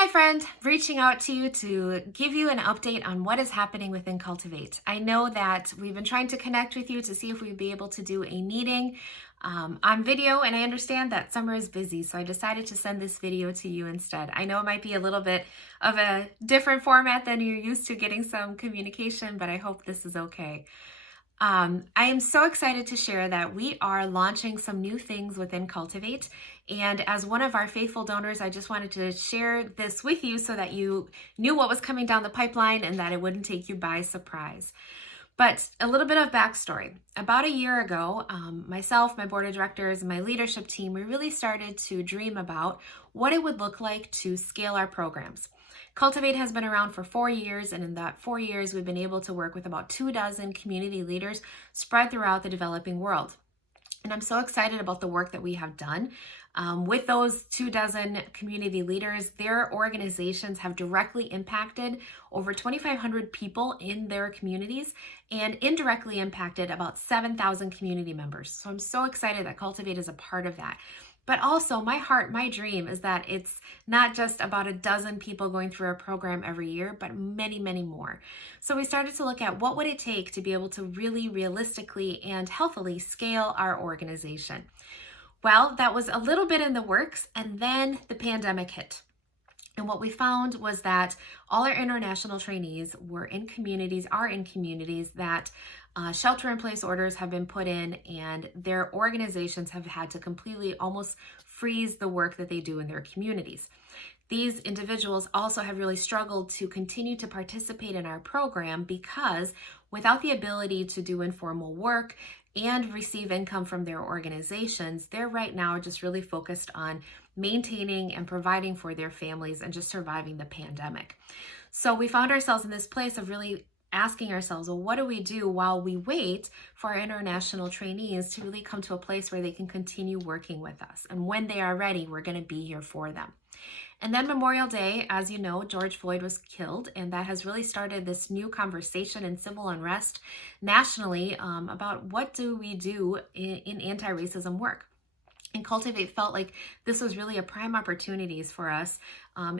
Hi friend, reaching out to you to give you an update on what is happening within Cultivate. I know that we've been trying to connect with you to see if we'd be able to do a meeting on video, and I understand that summer is busy, so I decided to send this video to you instead. I know it might be a little bit of a different format than you're used to getting some communication, but I hope this is okay. I am so excited to share that we are launching some new things within Cultivate. And as one of our faithful donors, I just wanted to share this with you so that you knew what was coming down the pipeline and that it wouldn't take you by surprise. But a little bit of backstory. About a year ago, myself, my board of directors, and my leadership team, we really started to dream about what it would look like to scale our programs. Cultivate has been around for 4 years, and in that 4 years, we've been able to work with about 24 community leaders spread throughout the developing world. And I'm so excited about the work that we have done. With those 24 community leaders, their organizations have directly impacted over 2,500 people in their communities and indirectly impacted about 7,000 community members. So I'm so excited that Cultivate is a part of that. But also, my heart, my dream is that it's not just about a dozen people going through our program every year, but many, many more. So we started to look at what would it take to be able to really realistically and healthily scale our organization. Well, that was a little bit in the works, and then the pandemic hit. And what we found was that all our international trainees are in communities that shelter-in-place orders have been put in, and their organizations have had to completely almost freeze the work that they do in their communities. These individuals also have really struggled to continue to participate in our program because without the ability to do informal work and receive income from their organizations, they're right now just really focused on maintaining and providing for their families and just surviving the pandemic. So we found ourselves in this place of really asking ourselves, well, what do we do while we wait for our international trainees to really come to a place where they can continue working with us? And when they are ready, we're going to be here for them. And then Memorial Day, as you know, George Floyd was killed, and that has really started this new conversation in civil unrest nationally about what do we do in anti-racism work. And Cultivate felt like this was really a prime opportunities for us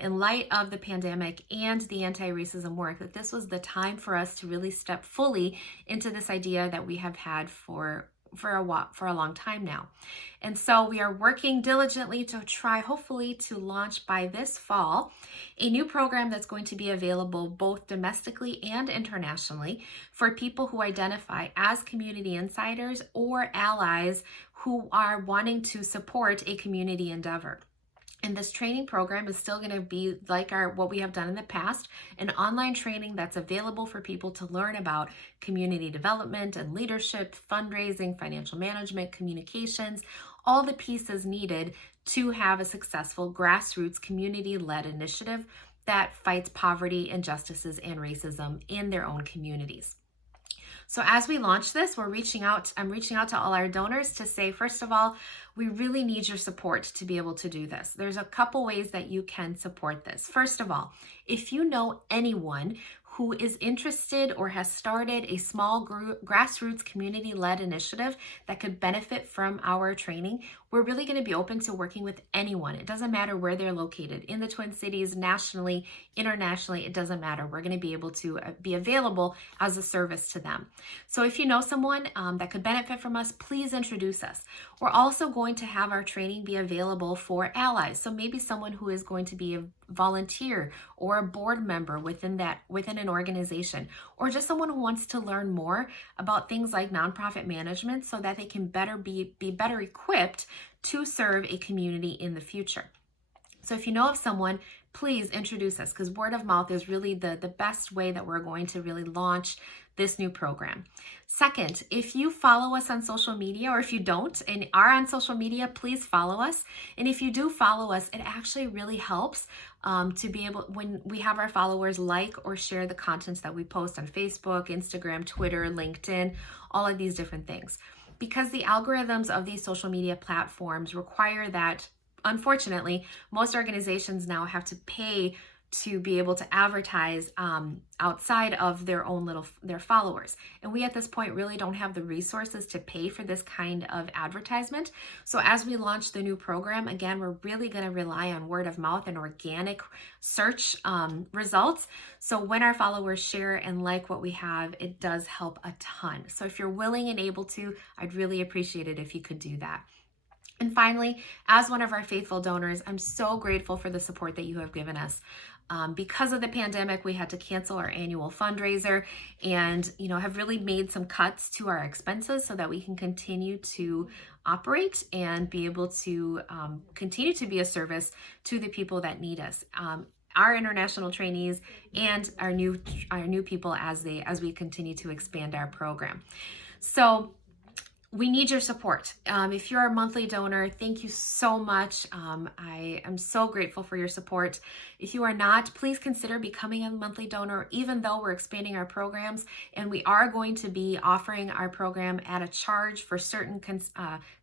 in light of the pandemic and the anti-racism work, that this was the time for us to really step fully into this idea that we have had for a long time now. And so we are working diligently to try, hopefully, to launch by this fall a new program that's going to be available both domestically and internationally for people who identify as community insiders or allies who are wanting to support a community endeavor. And this training program is still going to be like what we have done in the past, an online training that's available for people to learn about community development and leadership, fundraising, financial management, communications, all the pieces needed to have a successful grassroots community-led initiative that fights poverty, injustices, and racism in their own communities. So as we launch this, I'm reaching out to all our donors to say, first of all, we really need your support to be able to do this. There's a couple ways that you can support this. First of all, if you know anyone who is interested or has started a small grassroots community-led initiative that could benefit from our training, we're really going to be open to working with anyone. It doesn't matter where they're located, in the Twin Cities, nationally, internationally, it doesn't matter. We're going to be able to be available as a service to them. So if you know someone that could benefit from us, please introduce us. We're also going to have our training be available for allies. So maybe someone who is going to be a volunteer or a board member within an organization, or just someone who wants to learn more about things like nonprofit management so that they can be better equipped to serve a community in the future. So if you know of someone, please introduce us, because word of mouth is really the best way that we're going to really launch this new program. Second, if you follow us on social media, or if you don't and are on social media, please follow us. And if you do follow us, it actually really helps to be able, when we have our followers, like or share the contents that we post on Facebook, Instagram, Twitter, LinkedIn, all of these different things. Because the algorithms of these social media platforms require that, unfortunately, most organizations now have to pay to be able to advertise outside of their followers. And we at this point really don't have the resources to pay for this kind of advertisement. So as we launch the new program, again, we're really going to rely on word of mouth and organic search results. So when our followers share and like what we have, it does help a ton. So if you're willing and able to, I'd really appreciate it if you could do that. And finally, as one of our faithful donors, I'm so grateful for the support that you have given us. Because of the pandemic, we had to cancel our annual fundraiser and, have really made some cuts to our expenses so that we can continue to operate and be able to continue to be a service to the people that need us. Our international trainees and our new people as we continue to expand our program. So we need your support. If you're a monthly donor, thank you so much. I am so grateful for your support. If you are not, please consider becoming a monthly donor, even though we're expanding our programs. And we are going to be offering our program at a charge for certain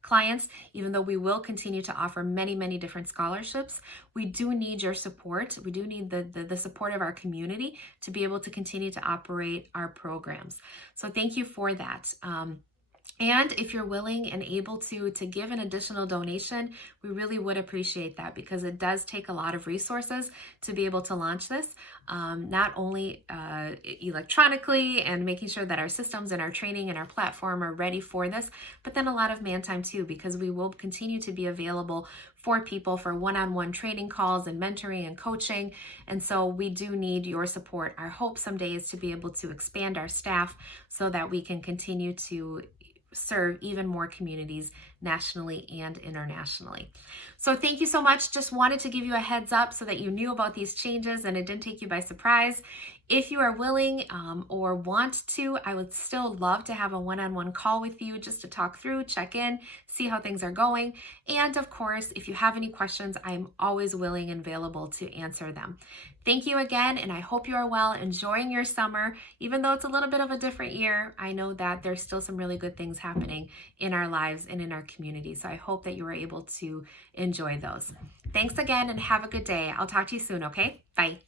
clients, even though we will continue to offer many, many different scholarships. We do need your support. We do need the support of our community to be able to continue to operate our programs. So thank you for that. And if you're willing and able to give an additional donation, we really would appreciate that, because it does take a lot of resources to be able to launch this, not only electronically and making sure that our systems and our training and our platform are ready for this, but then a lot of man time too, because we will continue to be available for people for one-on-one training calls and mentoring and coaching. And so we do need your support. Our hope someday is to be able to expand our staff so that we can continue to serve even more communities nationally and internationally. So thank you so much. Just wanted to give you a heads up so that you knew about these changes and it didn't take you by surprise. If you are willing or want to, I would still love to have a one-on-one call with you just to talk through, check in, see how things are going. And of course, if you have any questions, I'm always willing and available to answer them. Thank you again, and I hope you are well, enjoying your summer. Even though it's a little bit of a different year, I know that there's still some really good things happening in our lives and in our community. So I hope that you are able to enjoy those. Thanks again and have a good day. I'll talk to you soon, okay? Bye.